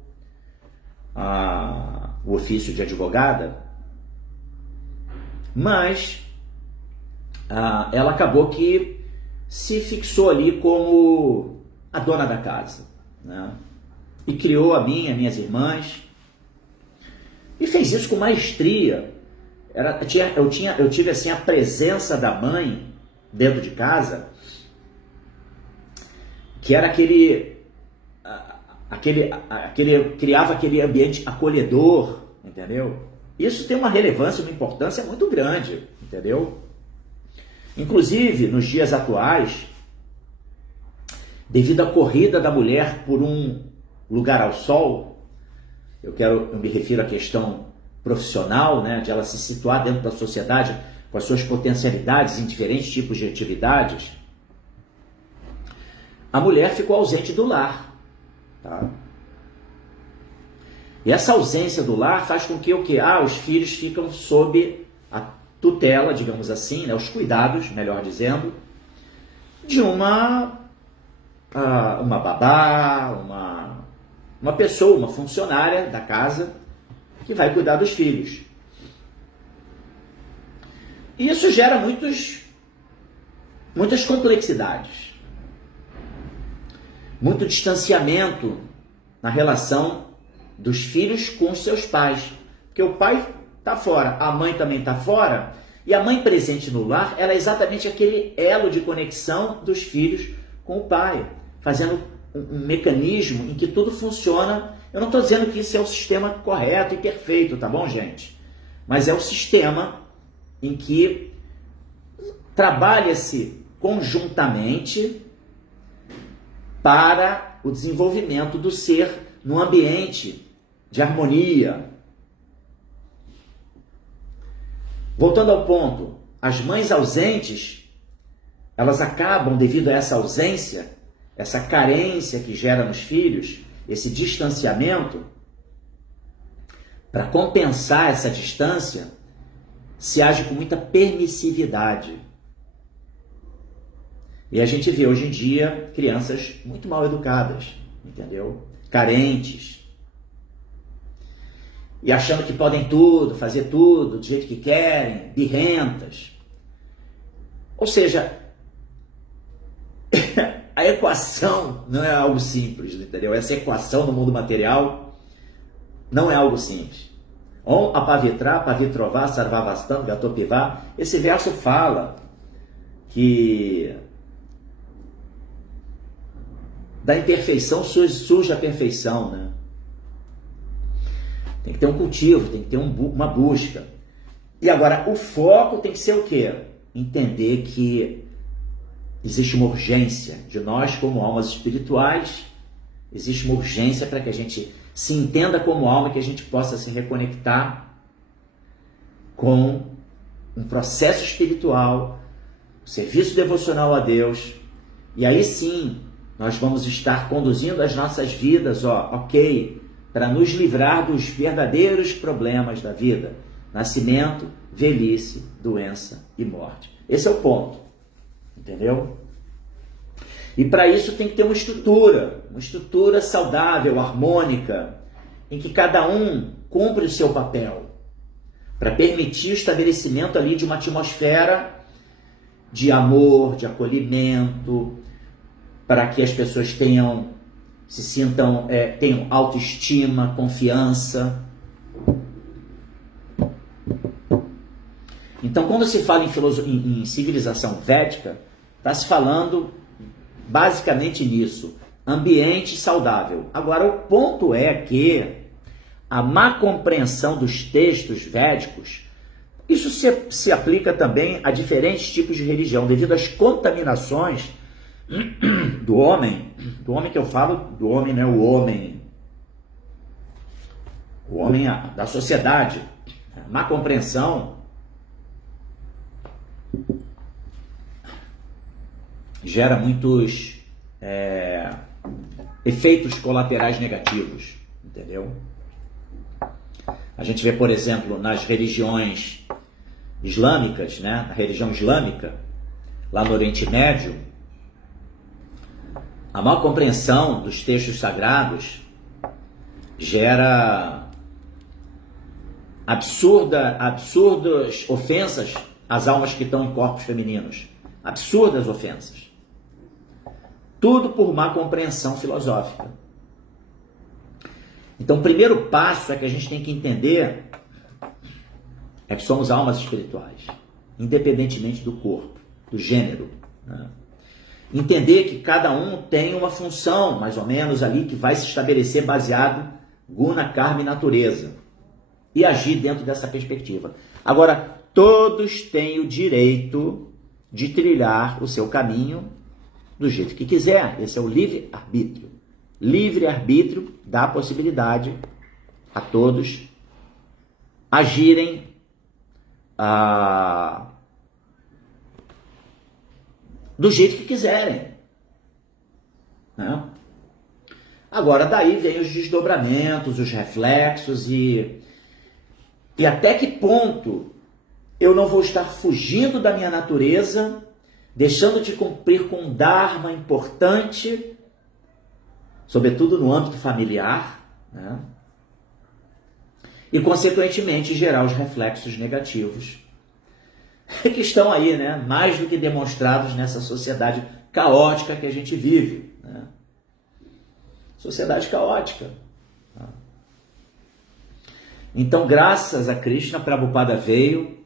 o ofício de advogada, mas ela acabou que se fixou ali como a dona da casa, né? E criou a mim, as minhas irmãs, e fez isso com maestria. Eu tive assim a presença da mãe dentro de casa, que era criava aquele ambiente acolhedor, entendeu? Isso tem uma relevância, uma importância muito grande, entendeu? Inclusive, nos dias atuais, devido à corrida da mulher por um lugar ao sol, eu me refiro à questão profissional, né, de ela se situar dentro da sociedade com as suas potencialidades em diferentes tipos de atividades, a mulher ficou ausente do lar. Tá? E essa ausência do lar faz com que o quê? Os filhos ficam sob a tutela, digamos assim, né? Os cuidados, melhor dizendo, de uma babá, uma pessoa, uma funcionária da casa que vai cuidar dos filhos. E isso gera muitas complexidades, muito distanciamento na relação dos filhos com os seus pais. Porque o pai está fora, a mãe também está fora, e a mãe presente no lar, ela é exatamente aquele elo de conexão dos filhos com o pai, fazendo um mecanismo em que tudo funciona. Eu não estou dizendo que isso é o sistema correto e perfeito, tá bom, gente? Mas é o sistema em que trabalha-se conjuntamente para o desenvolvimento do ser num ambiente de harmonia. Voltando ao ponto, as mães ausentes, elas acabam, devido a essa ausência, essa carência que gera nos filhos, esse distanciamento, para compensar essa distância, se age com muita permissividade. E a gente vê hoje em dia crianças muito mal educadas, entendeu? Carentes. E achando que podem tudo, fazer tudo do jeito que querem, birrentas. Ou seja, a equação não é algo simples, entendeu? Essa equação no mundo material não é algo simples. Om apavitra, pavitrová, sarvavastam, gatopivá. Esse verso fala que da imperfeição surge a perfeição, né? Tem que ter um cultivo, tem que ter uma busca. E agora, o foco tem que ser o quê? Entender que existe uma urgência de nós como almas espirituais, existe uma urgência para que a gente se entenda como alma, que a gente possa se reconectar com um processo espiritual, um serviço devocional a Deus, e aí sim nós vamos estar conduzindo as nossas vidas, para nos livrar dos verdadeiros problemas da vida: nascimento, velhice, doença e morte. Esse é o ponto, entendeu? E para isso tem que ter uma estrutura saudável, harmônica, em que cada um cumpre o seu papel, para permitir o estabelecimento ali de uma atmosfera de amor, de acolhimento, para que as pessoas tenham autoestima, confiança. Então, quando se fala em civilização védica, está se falando basicamente nisso: ambiente saudável. Agora, o ponto é que a má compreensão dos textos védicos, isso se aplica também a diferentes tipos de religião, devido às contaminações do homem que eu falo, do homem, né? O homem da sociedade. A má compreensão gera muitos efeitos colaterais negativos, entendeu? A gente vê, por exemplo, nas religiões islâmicas, né? Na religião islâmica, lá no Oriente Médio, a má compreensão dos textos sagrados gera absurdas ofensas às almas que estão em corpos femininos. Absurdas ofensas. Tudo por má compreensão filosófica. Então, o primeiro passo é que a gente tem que entender é que somos almas espirituais, independentemente do corpo, do gênero, né? Entender que cada um tem uma função, mais ou menos, ali, que vai se estabelecer baseado guna, karma e natureza, e agir dentro dessa perspectiva. Agora, todos têm o direito de trilhar o seu caminho do jeito que quiser. Esse é o livre-arbítrio. Livre-arbítrio dá a possibilidade a todos agirem do jeito que quiserem. né? Agora, daí vem os desdobramentos, os reflexos e até que ponto eu não vou estar fugindo da minha natureza, deixando de cumprir com um dharma importante, sobretudo no âmbito familiar, né? E, consequentemente, gerar os reflexos negativos que estão aí, né? Mais do que demonstrados nessa sociedade caótica que a gente vive, né? Sociedade caótica. Então, graças a Krishna, Prabhupada veio,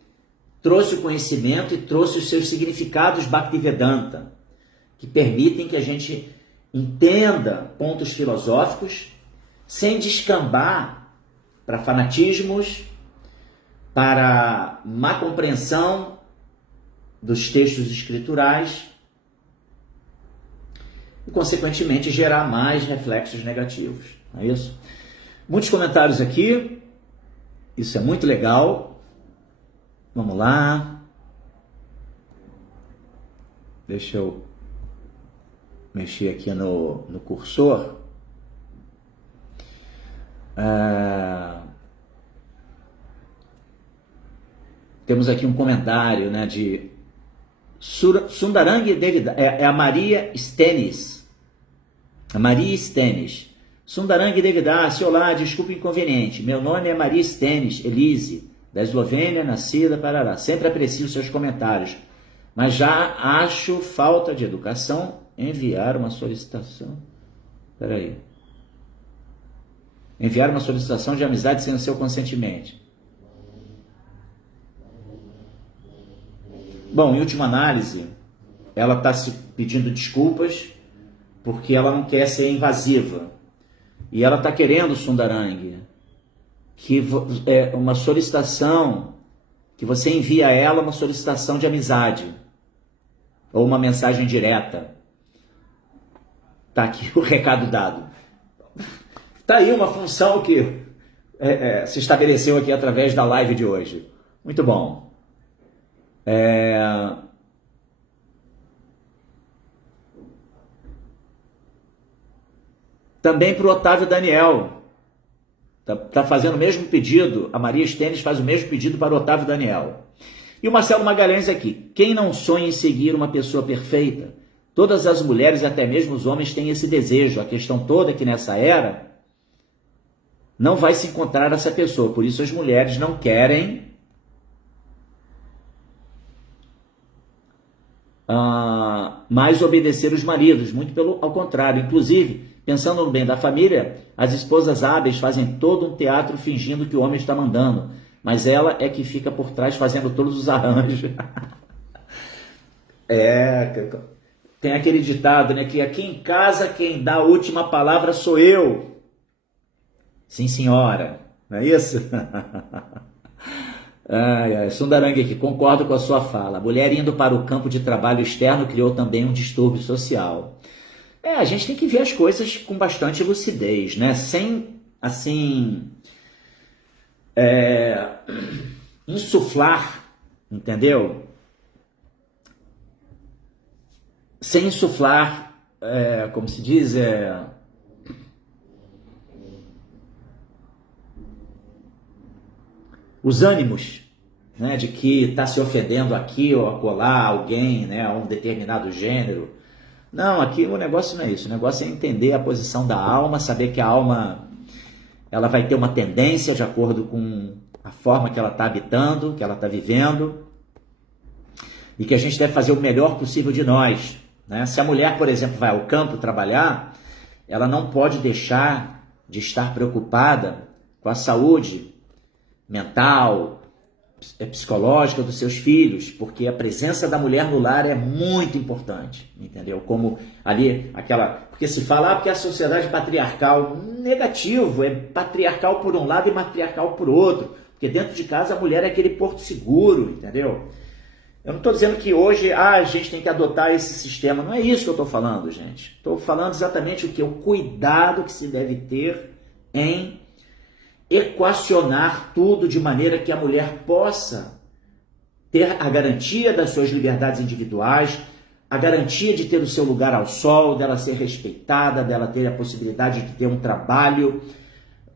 trouxe o conhecimento e trouxe os seus significados Bhaktivedanta, que permitem que a gente entenda pontos filosóficos sem descambar para fanatismos, para má compreensão dos textos escriturais e, consequentemente, gerar mais reflexos negativos. Não é isso? Muitos comentários aqui, isso é muito legal. Vamos lá. Deixa eu mexer aqui no cursor. Temos aqui um comentário, né, de Sundarangi Devidas, é a Maria Stenis. A Maria Stenis. Sundarangi Devidas, olá, desculpe o inconveniente. Meu nome é Maria Stenis Elise, da Eslovênia, nascida, parará. Sempre aprecio seus comentários, mas já acho falta de educação enviar uma solicitação. Peraí. Enviar uma solicitação de amizade sem o seu consentimento. Bom, em última análise, ela está se pedindo desculpas porque ela não quer ser invasiva. E ela está querendo, Sundarangi, que é uma solicitação, que você envia a ela uma solicitação de amizade, ou uma mensagem direta. Está aqui o recado dado. Está aí uma função que se estabeleceu aqui através da live de hoje. Muito bom. Também para o Otávio Daniel. Está fazendo o mesmo pedido, a Maria Stenis faz o mesmo pedido para o Otávio Daniel. E o Marcelo Magalhães aqui. Quem não sonha em seguir uma pessoa perfeita? Todas as mulheres, até mesmo os homens, têm esse desejo. A questão toda é que nessa era não vai se encontrar essa pessoa. Por isso as mulheres não querem mais obedecer os maridos. Muito ao contrário. Inclusive, pensando no bem da família, as esposas hábeis fazem todo um teatro fingindo que o homem está mandando. Mas ela é que fica por trás fazendo todos os arranjos. Tem aquele ditado, né? Que aqui em casa quem dá a última palavra sou eu. Sim, senhora. Não é isso? Sundarangi aqui, concordo com a sua fala. A mulher indo para o campo de trabalho externo criou também um distúrbio social. A gente tem que ver as coisas com bastante lucidez, né? Sem, assim, insuflar, entendeu? Sem insuflar, como se diz, os ânimos, né, de que está se ofendendo aqui ou acolá alguém, né, a um determinado gênero. Não, aqui o negócio não é isso. O negócio é entender a posição da alma, saber que a alma ela vai ter uma tendência de acordo com a forma que ela está habitando, que ela está vivendo, e que a gente deve fazer o melhor possível de nós, né? Se a mulher, por exemplo, vai ao campo trabalhar, ela não pode deixar de estar preocupada com a saúde mental, psicológica dos seus filhos, porque a presença da mulher no lar é muito importante, entendeu? Como ali, porque se fala, porque a sociedade patriarcal, negativo, é patriarcal por um lado e matriarcal por outro, porque dentro de casa a mulher é aquele porto seguro, entendeu? Eu não estou dizendo que hoje a gente tem que adotar esse sistema, não é isso que eu estou falando, gente. Estou falando exatamente o cuidado que se deve ter em equacionar tudo de maneira que a mulher possa ter a garantia das suas liberdades individuais, a garantia de ter o seu lugar ao sol, dela ser respeitada, dela ter a possibilidade de ter um trabalho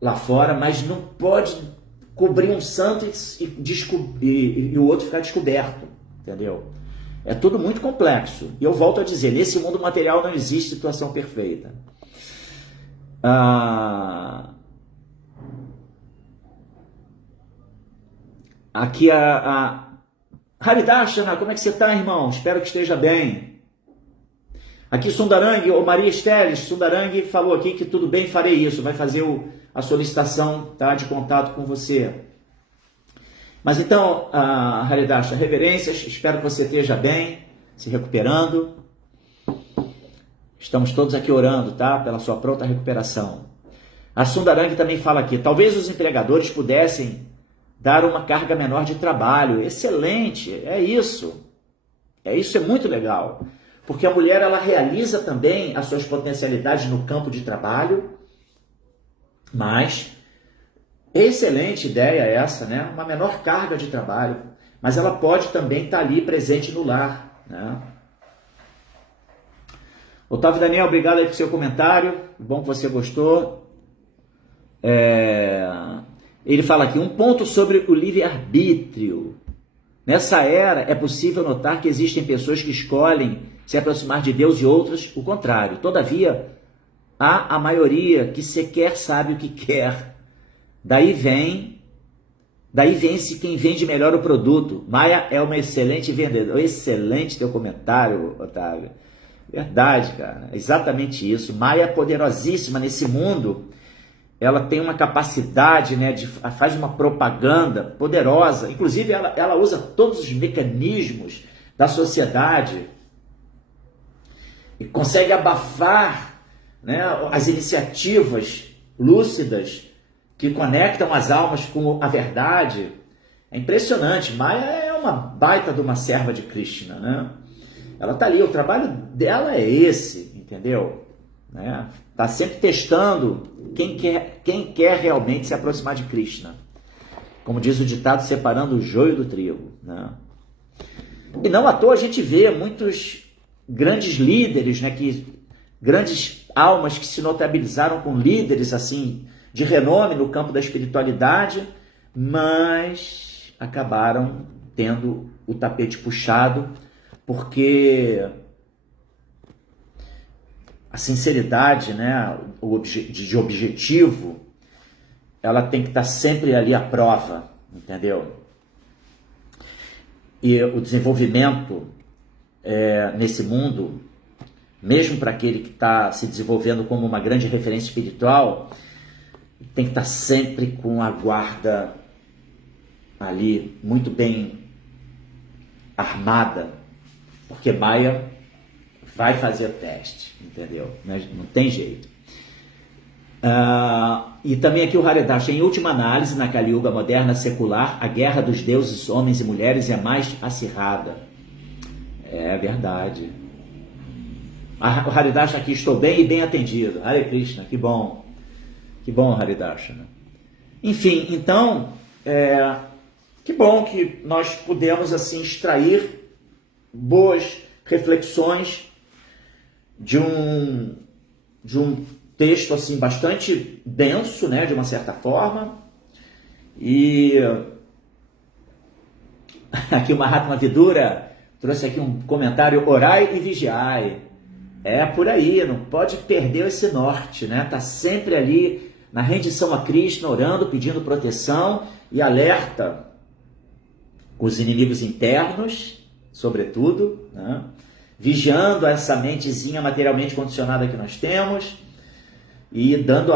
lá fora, mas não pode cobrir um santo e o outro ficar descoberto, entendeu? É tudo muito complexo. E eu volto a dizer, nesse mundo material não existe situação perfeita. Aqui Haridashana, como é que você está, irmão? Espero que esteja bem. Aqui Sundarang, ou Maria Esteles, Sundarang falou aqui que tudo bem, farei isso, vai fazer a solicitação, tá, de contato com você. Mas então, Haridashana, reverências, espero que você esteja bem, se recuperando. Estamos todos aqui orando, tá, pela sua pronta recuperação. A Sundarang também fala aqui, talvez os empregadores pudessem dar uma carga menor de trabalho. Excelente, é isso. É muito legal. Porque a mulher, ela realiza também as suas potencialidades no campo de trabalho, mas excelente ideia essa, né? Uma menor carga de trabalho, mas ela pode também estar ali presente no lar, né? Otávio Daniel, obrigado aí por seu comentário, bom que você gostou. Ele fala aqui, um ponto sobre o livre-arbítrio. Nessa era, é possível notar que existem pessoas que escolhem se aproximar de Deus e outras o contrário. Todavia, há a maioria que sequer sabe o que quer. Daí vence quem vende melhor o produto. Maia é uma excelente vendedora. Excelente teu comentário, Otávio. Verdade, cara. Exatamente isso. Maia é poderosíssima nesse mundo. Ela tem uma capacidade, né, faz uma propaganda poderosa. Inclusive, ela usa todos os mecanismos da sociedade e consegue abafar, né, as iniciativas lúcidas que conectam as almas com a verdade. É impressionante. Maia é uma baita de uma serva de Krishna, né? Ela está ali, o trabalho dela é esse, entendeu? Né? Está sempre testando quem quer realmente se aproximar de Krishna. Como diz o ditado, separando o joio do trigo, né? E não à toa a gente vê muitos grandes líderes, né, grandes almas que se notabilizaram com líderes assim de renome no campo da espiritualidade, mas acabaram tendo o tapete puxado, porque a sinceridade, né, de objetivo, ela tem que estar sempre ali à prova, entendeu? E o desenvolvimento nesse mundo, mesmo para aquele que está se desenvolvendo como uma grande referência espiritual, tem que estar sempre com a guarda ali muito bem armada, porque Maia vai fazer teste, entendeu? Não tem jeito. E também aqui o Haridash, em última análise, na Kali Yuga moderna secular, a guerra dos deuses, homens e mulheres é mais acirrada. É verdade. O Haridash aqui, estou bem e bem atendido. Hare Krishna, que bom. Que bom, Haridash. Enfim, então, que bom que nós pudemos assim extrair boas reflexões de um texto assim bastante denso, né, de uma certa forma. E aqui o Mahatma Vidura trouxe aqui um comentário: orai e vigiai. É por aí, não pode perder esse norte, né? Tá sempre ali na rendição a Krishna, orando, pedindo proteção e alerta os inimigos internos, sobretudo, né? Vigiando essa mentezinha materialmente condicionada que nós temos e dando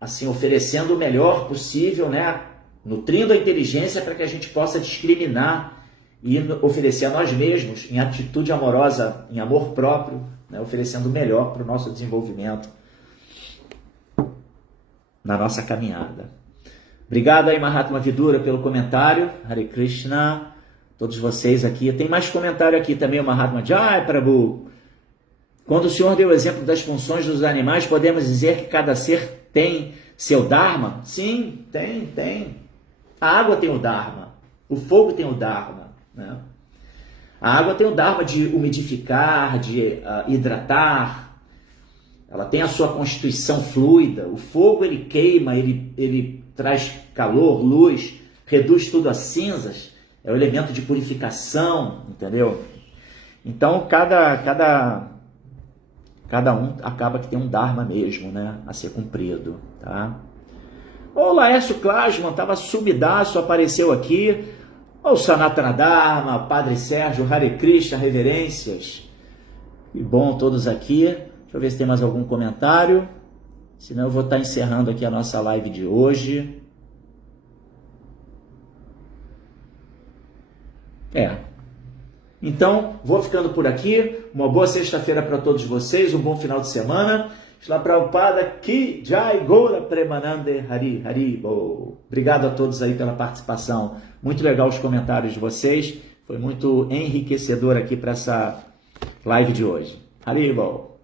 assim, oferecendo o melhor possível, né? Nutrindo a inteligência para que a gente possa discriminar e oferecer a nós mesmos, em atitude amorosa, em amor próprio, né? Oferecendo o melhor para o nosso desenvolvimento na nossa caminhada. Obrigado aí, Mahatma Vidura, pelo comentário. Hare Krishna. Todos vocês aqui. Tem mais comentário aqui também, o Mahatma Jai Prabhu. Quando o Senhor deu o exemplo das funções dos animais, podemos dizer que cada ser tem seu Dharma? Sim, tem. A água tem o Dharma. O fogo tem o Dharma, né? A água tem o dharma de umidificar, de hidratar. Ela tem a sua constituição fluida. O fogo, ele queima, ele traz calor, luz, reduz tudo a cinzas. É o elemento de purificação, entendeu? Então, cada um acaba que tem um dharma mesmo, né, a ser cumprido, tá? O Laércio Klasman estava sumidaço, apareceu aqui. O Sanatana Dharma, Padre Sérgio, Hare Krishna, reverências. Que bom todos aqui. Deixa eu ver se tem mais algum comentário. Senão eu vou estar encerrando aqui a nossa live de hoje. Então, vou ficando por aqui. Uma boa sexta-feira para todos vocês, um bom final de semana. Shila Prabhupada Ki Jai Gaura Premanande Hari Hari Bo. Obrigado a todos aí pela participação. Muito legal os comentários de vocês. Foi muito enriquecedor aqui para essa live de hoje. Hari Bo.